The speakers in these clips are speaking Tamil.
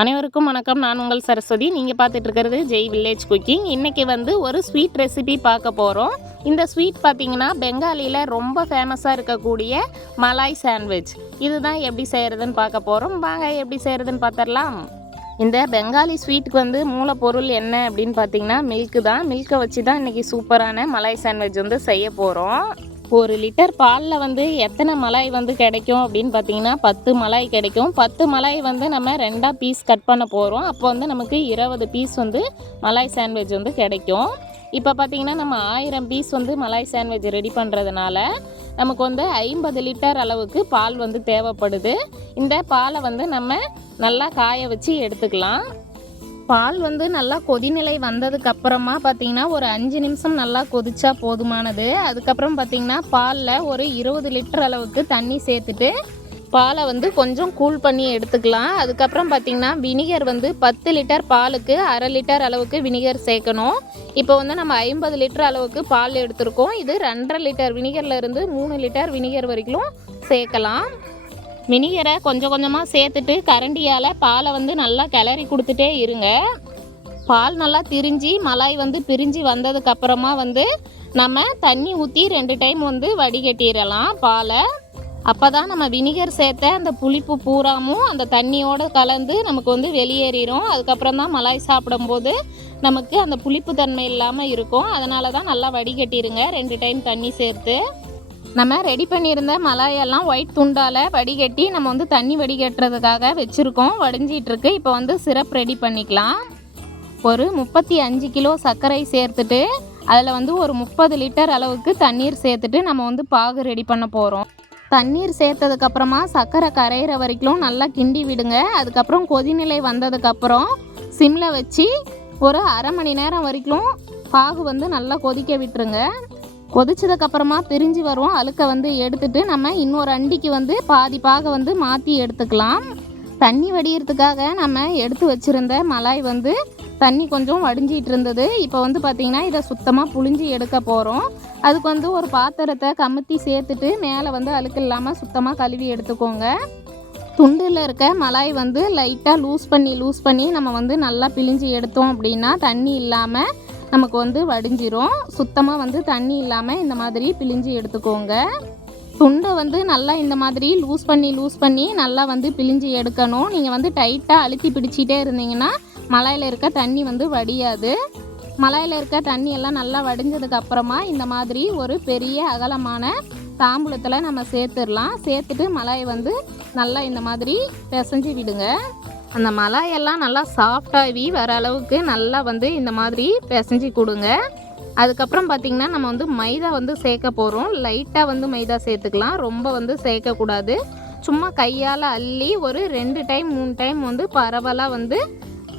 அனைவருக்கும் வணக்கம். நான் உங்கள் சரஸ்வதி. நீங்கள் பார்த்துட்டு இருக்கிறது ஜெய் வில்லேஜ் குக்கிங் இன்றைக்கி வந்து ஒரு ஸ்வீட் ரெசிபி பார்க்க போகிறோம் இந்த ஸ்வீட் பார்த்தீங்கன்னா பெங்காலியில் ரொம்ப ஃபேமஸாக இருக்கக்கூடிய மலாய் சாண்ட்விச் இதுதான் எப்படி செய்கிறதுன்னு பார்க்க போகிறோம் வாங்க எப்படி செய்கிறதுன்னு பார்த்துடலாம். இந்த பெங்காலி ஸ்வீட்டுக்கு வந்து மூலப்பொருள் என்ன அப்படின்னு பார்த்தீங்கன்னா மில்க்கு தான். மில்க்கை வச்சு தான் இன்றைக்கி சூப்பரான மலாய் சாண்ட்விச் வந்து செய்ய போகிறோம் ஒரு லிட்டர் பாலில் வந்து எத்தனை மலாய் வந்து கிடைக்கும் அப்படின்னு பார்த்தீங்கன்னா பத்து மலாய் கிடைக்கும். பத்து மலாய் வந்து நம்ம ரெண்டாக பீஸ் கட் பண்ண போகிறோம் அப்போ வந்து நமக்கு இருபது பீஸ் வந்து மலாய் சாண்ட்விச் வந்து கிடைக்கும். இப்போ பார்த்தீங்கன்னா நம்ம ஆயிரம் பீஸ் வந்து மலாய் சாண்ட்விச் ரெடி பண்ணுறதுனால நமக்கு வந்து ஐம்பது லிட்டர் அளவுக்கு பால் வந்து தேவைப்படுது. இந்த பாலை வந்து நம்ம நல்லா காய வச்சு எடுத்துக்கலாம். பால் வந்து நல்லா கொதிநிலை வந்ததுக்கு அப்புறமா பார்த்தீங்கன்னா ஒரு அஞ்சு நிமிஷம் நல்லா கொதிச்சா போதுமானது. அதுக்கப்புறம் பார்த்தீங்கன்னா பாலில் ஒரு இருபது லிட்டர் அளவுக்கு தண்ணி சேர்த்துட்டு பாலை வந்து கொஞ்சம் கூல் பண்ணி எடுத்துக்கலாம். அதுக்கப்புறம் பார்த்தீங்கன்னா வினிகர் வந்து பத்து லிட்டர் பாலுக்கு அரை லிட்டர் அளவுக்கு வினிகர் சேர்க்கணும். இப்போ வந்து நம்ம ஐம்பது லிட்டர் அளவுக்கு பால் எடுத்திருக்கோம். இது ரெண்டரை லிட்டர் வினிகர்லேருந்து மூணு லிட்டர் வினிகர் வரைக்கும் சேர்க்கலாம். வினிகரை கொஞ்சம் கொஞ்சமாக சேர்த்துட்டு கரண்டியால் பாலை வந்து நல்லா கிளறி கொடுத்துட்டே இருங்க. பால் நல்லா திரிஞ்சு மலாய் வந்து பிரிஞ்சு வந்ததுக்கப்புறமா வந்து நம்ம தண்ணி ஊற்றி ரெண்டு டைம் வந்து வடிகட்டிடலாம் பாலை. அப்போ தான் நம்ம வினிகர் சேர்த்த அந்த புளிப்பு பூராமும் அந்த தண்ணியோடு கலந்து நமக்கு வந்து வெளியேறிடும் அதுக்கப்புறம் தான் மலாய் சாப்பிடும்போது நமக்கு அந்த புளிப்பு தன்மை இல்லாமல் இருக்கும். அதனால தான் நல்லா வடிகட்டிடுங்க ரெண்டு டைம் தண்ணி சேர்த்து. நம்ம ரெடி பண்ணியிருந்த மலாயெல்லாம் ஒயிட் துண்டால் வடிகட்டி நம்ம வந்து தண்ணி வடிகட்டுறதுக்காக வச்சுருக்கோம். வடிஞ்சிட்ருக்கு. இப்போ வந்து சிரப் ரெடி பண்ணிக்கலாம். ஒரு முப்பத்தி அஞ்சு கிலோ சர்க்கரை சேர்த்துட்டு அதில் வந்து ஒரு முப்பது லிட்டர் அளவுக்கு தண்ணீர் சேர்த்துட்டு நம்ம வந்து பாகு ரெடி பண்ண போகிறோம் தண்ணீர் சேர்த்ததுக்கப்புறமா சர்க்கரை கரையிற வரைக்கும் நல்லா கிண்டி விடுங்க. அதுக்கப்புறம் கொதிநிலை வந்ததுக்கப்புறம் சிம்மில் வச்சு ஒரு அரை மணி நேரம் வரைக்கும் பாகு வந்து நல்லா கொதிக்க விட்டுருங்க. கொதிச்சதுக்கப்புறமா பிரிஞ்சு வரும். அழுக்க வந்து எடுத்துட்டு நம்ம இன்னொரு அண்டிக்கு வந்து பாதி பாக வந்து மாற்றி எடுத்துக்கலாம். தண்ணி வடிகிறதுக்காக நம்ம எடுத்து வச்சுருந்த மலாய் வந்து தண்ணி கொஞ்சம் வடிஞ்சிட்டு இருந்தது. இப்போ வந்து பார்த்திங்கன்னா இதை சுத்தமாக புழிஞ்சி எடுக்க போகிறோம் அதுக்கு வந்து ஒரு பாத்திரத்தை கமுத்தி சேர்த்துட்டு மேலே வந்து அழுக்கு இல்லாமல் சுத்தமாக கழுவி எடுத்துக்கோங்க. துண்டில் இருக்க மலாய் வந்து லைட்டாக லூஸ் பண்ணி லூஸ் பண்ணி நம்ம வந்து நல்லா பிழிஞ்சு எடுத்தோம் அப்படின்னா தண்ணி இல்லாமல் நமக்கு வந்து வடிஞ்சிரும். சுத்தமாக வந்து தண்ணி இல்லாமல் இந்த மாதிரி பிழிஞ்சு எடுத்துக்கோங்க. துண்டை வந்து நல்லா இந்த மாதிரி லூஸ் பண்ணி லூஸ் பண்ணி நல்லா வந்து பிழிஞ்சு எடுக்கணும். நீங்கள் வந்து டைட்டாக அழுத்தி பிடிச்சிட்டே இருந்தீங்கன்னா மலையில் இருக்க தண்ணி வந்து வடியாது. மலையில் இருக்க தண்ணி எல்லாம் நல்லா வடிஞ்சதுக்கு அப்புறமா இந்த மாதிரி ஒரு பெரிய அகலமான தாம்பூலத்தில் நம்ம சேர்த்துடலாம். சேர்த்துட்டு மலையை வந்து நல்லா இந்த மாதிரி பிசைஞ்சு விடுங்க. அந்த மலாயெல்லாம் நல்லா சாஃப்டாகி வர அளவுக்கு நல்லா வந்து இந்த மாதிரி பிசைஞ்சு கொடுங்க. அதுக்கப்புறம் பார்த்திங்கன்னா நம்ம வந்து மைதா வந்து சேர்க்க போகிறோம் லைட்டாக வந்து மைதா சேர்த்துக்கலாம். ரொம்ப வந்து சேர்க்கக்கூடாது. சும்மா கையால் அள்ளி ஒரு ரெண்டு டைம் மூணு டைம் வந்து பரவலாக வந்து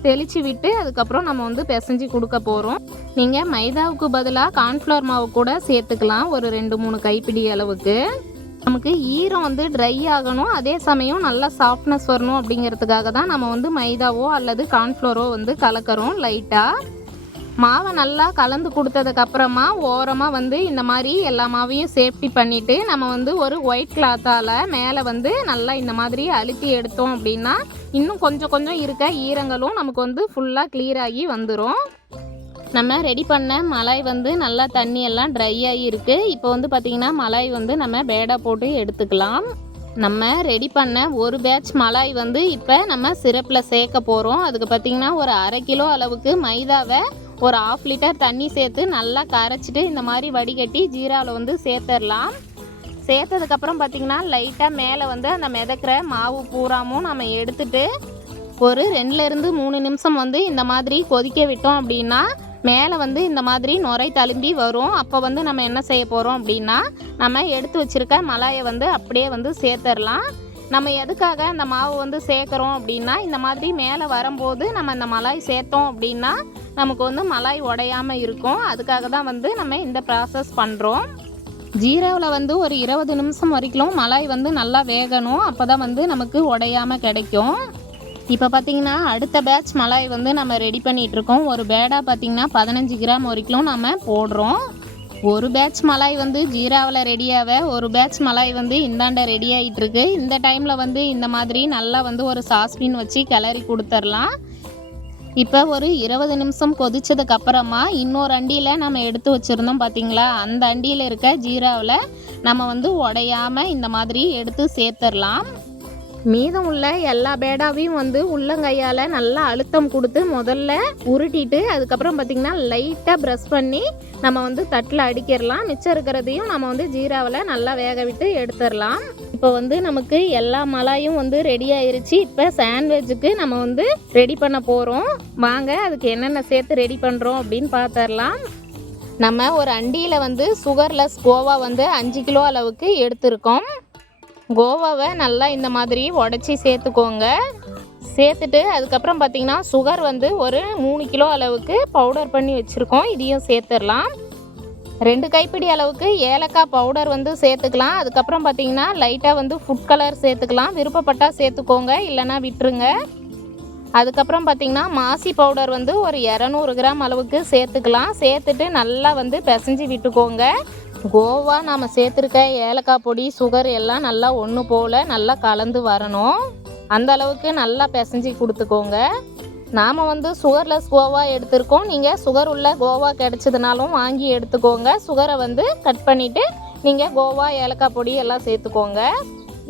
தெளித்து விட்டு அதுக்கப்புறம் நம்ம வந்து பிசைஞ்சு கொடுக்க போகிறோம் நீங்கள் மைதாவுக்கு பதிலாக கார்ன்ஃப்ளவர் மாவு கூட சேர்த்துக்கலாம். ஒரு ரெண்டு மூணு கைப்பிடி அளவுக்கு. நமக்கு ஈரம் வந்து ட்ரை ஆகணும். அதே சமயம் நல்லா சாஃப்ட்னஸ் வரணும் அப்படிங்கிறதுக்காக தான் நம்ம வந்து மைதாவோ அல்லது கார்ன்ஃப்ளோரோ வந்து கலக்கிறோம் லைட்டாக மாவை நல்லா கலந்து கொடுத்ததுக்கப்புறமா ஓரமாக வந்து இந்த மாதிரி எல்லா மாவையும் சேஃப்டி பண்ணிவிட்டு நம்ம வந்து ஒரு ஒயிட் கிளாத்தால் மேலே வந்து நல்லா இந்த மாதிரி அழுத்தி எடுத்தோம் அப்படின்னா இன்னும் கொஞ்சம் கொஞ்சம் இருக்க ஈரங்களும் நமக்கு வந்து ஃபுல்லாக கிளியர் ஆகி வந்துடும் நம்ம ரெடி பண்ண மலாய் வந்து நல்லா தண்ணி எல்லாம் ட்ரை ஆகி இருக்குது இப்போ வந்து பார்த்திங்கன்னா மலாய் வந்து நம்ம பேடா போட்டு எடுத்துக்கலாம். நம்ம ரெடி பண்ண ஒரு பேட்ச் மலாய் வந்து இப்போ நம்ம சிரப்பில் சேர்க்க போகிறோம் அதுக்கு பார்த்திங்கன்னா ஒரு அரை கிலோ அளவுக்கு மைதாவை ஒரு ஆஃப் லிட்டர் தண்ணி சேர்த்து நல்லா கரைச்சிட்டு இந்த மாதிரி வடிகட்டி ஜீராவில் வந்து சேர்த்துடலாம் சேர்த்ததுக்கப்புறம் பார்த்திங்கன்னா லைட்டாக மேலே வந்து அந்த மிதக்கிற மாவு பூராமும் நம்ம எடுத்துட்டு ஒரு ரெண்டுலேருந்து மூணு நிமிஷம் வந்து இந்த மாதிரி கொதிக்க விட்டோம் அப்படின்னா மேலே வந்து இந்த மாதிரி நுரை தழும்பி வரும். அப்போ வந்து நம்ம என்ன செய்ய போகிறோம் அப்படின்னா நம்ம எடுத்து வச்சுருக்க மலாயை வந்து அப்படியே வந்து சேர்த்துடலாம் நம்ம எதுக்காக அந்த மாவு வந்து சேர்க்குறோம் அப்படின்னா இந்த மாதிரி மேலே வரும்போது நம்ம இந்த மலாய் சேர்த்தோம் அப்படின்னா நமக்கு வந்து மலாய் உடையாமல் இருக்கும். அதுக்காக தான் வந்து நம்ம இந்த ப்ராசஸ் பண்ணுறோம் ஜீராவில் வந்து ஒரு இருபது நிமிஷம் வரைக்கும் மலாய் வந்து நல்லா வேகணும். அப்போ தான் வந்து நமக்கு உடையாமல் கிடைக்கும். இப்போ பார்த்தீங்கன்னா அடுத்த பேட்ச் மலாய் வந்து நம்ம ரெடி பண்ணிகிட்ருக்கோம் ஒரு பேடாக பார்த்தீங்கன்னா பதினஞ்சு கிராம் வரைக்கும் நம்ம போடுறோம். ஒரு பேட்ச் மலாய் வந்து ஜீராவில் ரெடியாக ஒரு பேட்ச் மலாய் வந்து இந்தாண்ட ரெடி ஆகிட்டுருக்கு இந்த டைமில் வந்து இந்த மாதிரி நல்லா வந்து ஒரு சாஸ்பின் வச்சு கிளறி கொடுத்துர்லாம். இப்போ ஒரு இருபது நிமிஷம் கொதிச்சதுக்கு அப்புறமா இன்னொரு அண்டியில் நம்ம எடுத்து வச்சுருந்தோம் பார்த்தீங்களா? அந்த அண்டியில் இருக்க ஜீராவில் நம்ம வந்து உடையாமல் இந்த மாதிரி எடுத்து சேர்த்துடலாம் மீதம் உள்ள எல்லா பேடாவையும் வந்து உள்ளங்கையால் நல்லா அழுத்தம் கொடுத்து முதல்ல உருட்டிட்டு அதுக்கப்புறம் பார்த்திங்கன்னா லைட்டாக ப்ரெஸ் பண்ணி நம்ம வந்து தட்டில் அடிக்கிறலாம் மிச்சம் இருக்கிறதையும் நம்ம வந்து ஜீராவில் நல்லா வேக விட்டு எடுத்துடலாம். இப்போ வந்து நமக்கு எல்லா மலாயும் வந்து ரெடி ஆயிருச்சு. இப்போ சாண்ட்விச்சுக்கு நம்ம வந்து ரெடி பண்ண போகிறோம் வாங்க அதுக்கு என்னென்ன சேர்த்து ரெடி பண்ணுறோம் அப்படின்னு பார்த்துடலாம் நம்ம ஒரு அண்டியில் வந்து சுகர்லெஸ் கோவா வந்து அஞ்சு கிலோ அளவுக்கு எடுத்திருக்கோம். கோவாவை நல்லா இந்த மாதிரி உடச்சி சேர்த்துக்கோங்க. சேர்த்துட்டு அதுக்கப்புறம் பார்த்திங்கன்னா சுகர் வந்து ஒரு மூணு கிலோ அளவுக்கு பவுடர் பண்ணி வச்சுருக்கோம். இதையும் சேர்த்துடலாம். ரெண்டு கைப்பிடி அளவுக்கு ஏலக்காய் பவுடர் வந்து சேர்த்துக்கலாம். அதுக்கப்புறம் பார்த்திங்கன்னா லைட்டாக வந்து ஃபுட் கலர் சேர்த்துக்கலாம். விருப்பப்பட்டால் சேர்த்துக்கோங்க இல்லைன்னா விட்டுருங்க. அதுக்கப்புறம் பார்த்திங்கன்னா மாசி பவுடர் வந்து ஒரு இரநூறு கிராம் அளவுக்கு சேர்த்துக்கலாம். சேர்த்துட்டு நல்லா வந்து பிசைஞ்சு விட்டுக்கோங்க. கோவா நாம் சேர்த்துருக்க ஏலக்காய் பொடி சுகர் எல்லாம் நல்லா ஒன்று போல் நல்லா கலந்து வரணும். அந்த அளவுக்கு நல்லா பிசைஞ்சு கொடுத்துக்கோங்க. நாம் வந்து சுகர்லெஸ் கோவா எடுத்திருக்கோம். நீங்கள் சுகர் உள்ள கோவா கிடச்சதுனாலும் வாங்கி எடுத்துக்கோங்க. சுகரை வந்து கட் பண்ணிவிட்டு நீங்கள் கோவா ஏலக்காய் பொடி எல்லாம் சேர்த்துக்கோங்க.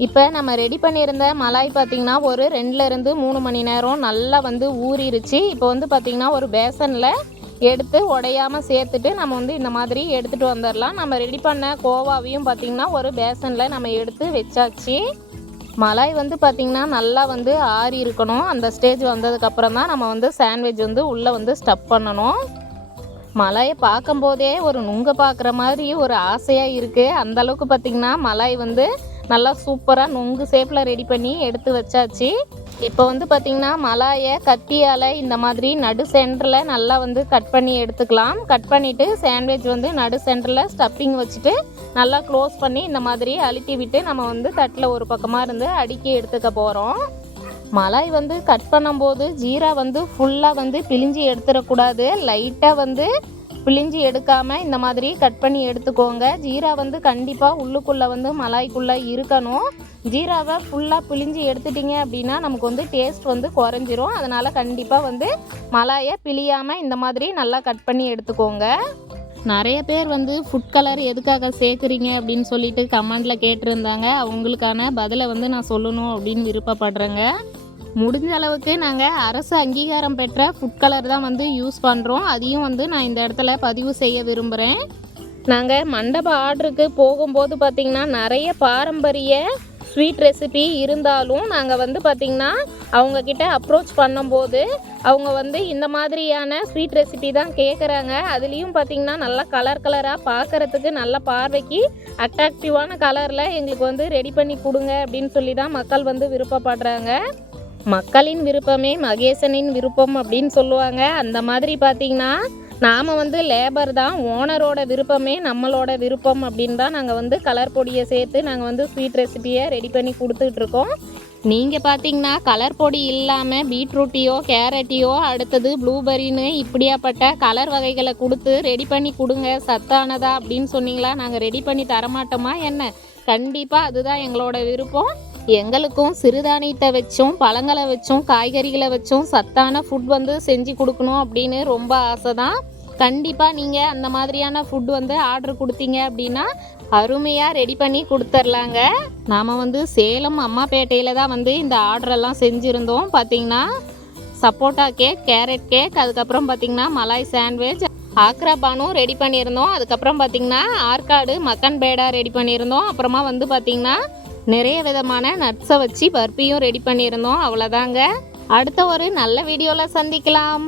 இப்போ நம்ம ரெடி பண்ணியிருந்த மலாய் பார்த்திங்கன்னா ஒரு ரெண்டுலேருந்து மூணு மணி நேரம் நல்லா வந்து ஊறிடுச்சு இப்போ வந்து பார்த்திங்கன்னா ஒரு பேசனில் எடுத்து உடையாமல் சேர்த்துட்டு நம்ம வந்து இந்த மாதிரி எடுத்துகிட்டு வந்துடலாம் நம்ம ரெடி பண்ண கோவாவையும் பார்த்திங்கன்னா ஒரு பேசனில் நம்ம எடுத்து வச்சாச்சு. மலாய் வந்து பார்த்திங்கன்னா நல்லா வந்து ஆறி இருக்கணும். அந்த ஸ்டேஜ் வந்ததுக்கப்புறம் தான் நம்ம வந்து சாண்ட்விச் வந்து உள்ளே வந்து ஸ்டப் பண்ணணும். மலாயை பார்க்கும்போதே ஒரு நுங்க பார்க்குற மாதிரி ஒரு ஆசையாக இருக்குது அந்தளவுக்கு பார்த்திங்கன்னா மலாய் வந்து நல்லா சூப்பராக நுங்கு ஷேப்பில் ரெடி பண்ணி எடுத்து வச்சாச்சு. இப்போ வந்து பார்த்திங்கன்னா மலாயை கத்தியால் இந்த மாதிரி நடு சென்டரில் நல்லா வந்து கட் பண்ணி எடுத்துக்கலாம். கட் பண்ணிவிட்டு சாண்ட்விச் வந்து நடு சென்டரில் ஸ்டப்பிங் வச்சுட்டு நல்லா க்ளோஸ் பண்ணி இந்த மாதிரி அழுத்தி விட்டு நம்ம வந்து தட்டில் ஒரு பக்கமாக இருந்து அடுக்கி எடுத்துக்க போகிறோம் மலாய் வந்து கட் பண்ணும்போது ஜீரா வந்து ஃபுல்லாக வந்து பிழிஞ்சி எடுத்துடக்கூடாது லைட்டாக வந்து பிழிஞ்சி எடுக்காமல் இந்த மாதிரி கட் பண்ணி எடுத்துக்கோங்க. ஜீரா வந்து கண்டிப்பாக உள்ளுக்குள்ளே வந்து மலாய்க்குள்ளே இருக்கணும். ஜீராவை ஃபுல்லாக பிழிஞ்சு எடுத்துட்டிங்க அப்படின்னா நமக்கு வந்து டேஸ்ட் வந்து குறைஞ்சிரும். அதனால் கண்டிப்பாக வந்து மலாயை பிழியாமல் இந்த மாதிரி நல்லா கட் பண்ணி எடுத்துக்கோங்க. நிறைய பேர் வந்து ஃபுட் கலர் எதுக்காக சேர்க்குறீங்க அப்படின்னு சொல்லிட்டு கமெண்டில் கேட்டிருந்தாங்க. அவங்களுக்கான பதிலை வந்து நான் சொல்லணும் அப்படின்னு விருப்பப்படுறேங்க. முடிஞ்ச அளவுக்கு நாங்கள் அரசு அங்கீகாரம் பெற்ற ஃபுட் கலர் தான் வந்து யூஸ் பண்ணுறோம் அதையும் வந்து நான் இந்த இடத்துல பதிவு செய்ய விரும்புகிறேன் நாங்கள் மண்டப ஆர்டருக்கு போகும்போது பார்த்திங்கன்னா நிறைய பாரம்பரிய ஸ்வீட் ரெசிபி இருந்தாலும் நாங்கள் வந்து பார்த்திங்கன்னா அவங்கக்கிட்ட அப்ரோச் பண்ணும்போது அவங்க வந்து இந்த மாதிரியான ஸ்வீட் ரெசிபி தான் கேட்குறாங்க அதுலேயும் பார்த்திங்கன்னா நல்லா கலர் கலராக பார்க்குறதுக்கு நல்ல பார்வைக்கு அட்ராக்டிவான கலரில் எங்களுக்கு வந்து ரெடி பண்ணி கொடுங்க அப்படின்னு சொல்லி தான் மக்கள் வந்து விருப்பப்படுறாங்க. மக்களின் விருப்பமே மகேசனின் விருப்பம் அப்படின்னு சொல்லுவாங்க. அந்த மாதிரி பார்த்திங்கன்னா நாம் வந்து லேபர் தான் ஓனரோட விருப்பமே நம்மளோட விருப்பம் அப்படின்னு தான் நாங்கள் வந்து கலர் பொடியை சேர்த்து நாங்கள் வந்து ஸ்வீட் ரெசிபியை ரெடி பண்ணி கொடுத்துட்ருக்கோம் நீங்கள் பார்த்தீங்கன்னா கலர் பொடி இல்லாமல் பீட்ரூட்டியோ கேரட்டியோ அடுத்தது ப்ளூபெரின்னு இப்படியாப்பட்ட கலர் வகைகளை கொடுத்து ரெடி பண்ணி கொடுங்க சத்தானதா அப்படின்னு சொன்னீங்களா நாங்கள் ரெடி பண்ணி தரமாட்டோமா என்ன? கண்டிப்பாக அதுதான் எங்களோட விருப்பம். எங்களுக்கும் சிறுதானியத்தை வச்சும் பழங்களை வச்சும் காய்கறிகளை வச்சும் சத்தான ஃபுட் வந்து செஞ்சு கொடுக்கணும் அப்படின்னு ரொம்ப ஆசை தான் கண்டிப்பாக நீங்கள் அந்த மாதிரியான ஃபுட் வந்து ஆர்டர் கொடுத்தீங்க அப்படின்னா அருமையாக ரெடி பண்ணி கொடுத்துர்லாங்க. நாம் வந்து சேலம் அம்மாப்பேட்டையில் தான் வந்து இந்த ஆர்டரெல்லாம் செஞ்சுருந்தோம். பார்த்திங்கன்னா சப்போட்டா கேக் கேரட் கேக் அதுக்கப்புறம் பார்த்திங்கன்னா மலாய் சாண்ட்விச் ஆக்ரா பானும் ரெடி பண்ணியிருந்தோம். அதுக்கப்புறம் பார்த்திங்கன்னா ஆற்காடு மக்கன் பேடா ரெடி பண்ணியிருந்தோம். அப்புறமா வந்து பார்த்திங்கன்னா நிறைய விதமான நட்ஸை வச்சு பர்பியும் ரெடி பண்ணியிருந்தோம். அவ்வளோதாங்க அடுத்த ஒரு நல்ல வீடியோவில் சந்திக்கலாம்.